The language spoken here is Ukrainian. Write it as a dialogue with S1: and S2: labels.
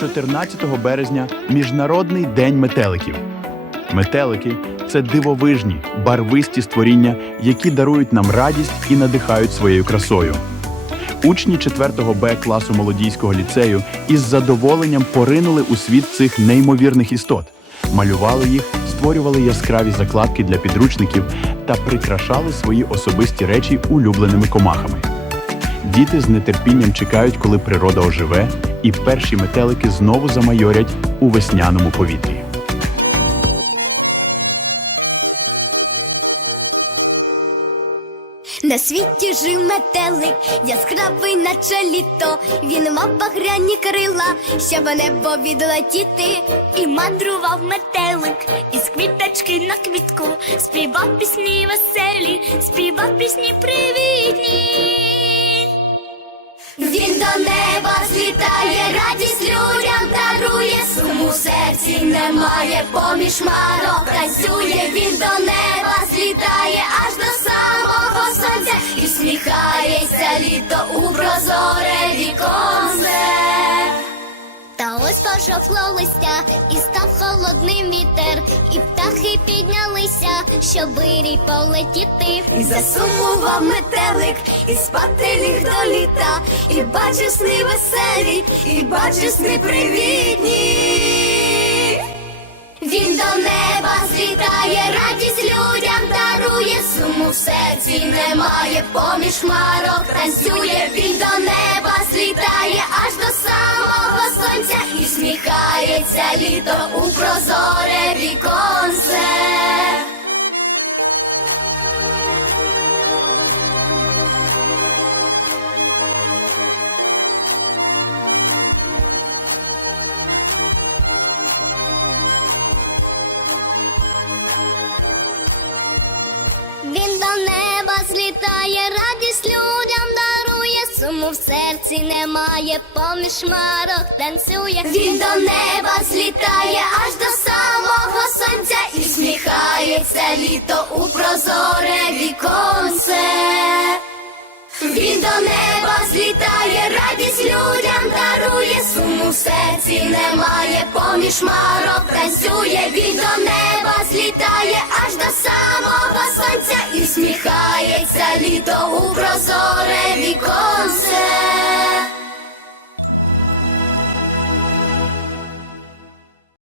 S1: 14 березня Міжнародний день метеликів. Метелики це дивовижні, барвисті створіння, які дарують нам радість і надихають своєю красою. Учні 4 Б класу молодійського ліцею із задоволенням поринули у світ цих неймовірних істот, малювали їх, створювали яскраві закладки для підручників та прикрашали свої особисті речі улюбленими комахами. Діти з нетерпінням чекають, коли природа оживе, і перші метелики знову замайорять у весняному повітрі.
S2: На світі жив метелик, яскравий, наче літо. Він мав багряні крила, щоб небо відлетіти.
S3: І мандрував метелик із квіточки на квітку, співав пісні веселі, співав пісні привітні.
S2: До неба злітає, радість людям дарує, суму серці немає, поміж марок танцює, він до неба злітає аж до самого сонця. І всміхається літо у прозоре пожовкло і став холодний вітер, і птахи піднялися, щоб вирій полетіти. І засумував метелик, і спати ліг до літа, і бачив сни веселі, і бачив сни привітні. Він до неба злітає, радість людям дарує, суму в серці немає, поміж марок танцює, він до неба злітає аж до самого і сміхається літо у прозоре віконце. Він до неба злітає, радість дарує, суму в серці немає, поміж марок танцює. Він до неба злітає аж до самого сонця і сміхається літо у прозоре віконце. Він до неба злітає, радість людям дарує, суму в серці немає, поміж марок танцює, він до неба злітає сонця і сміхається літо у прозоре віконце.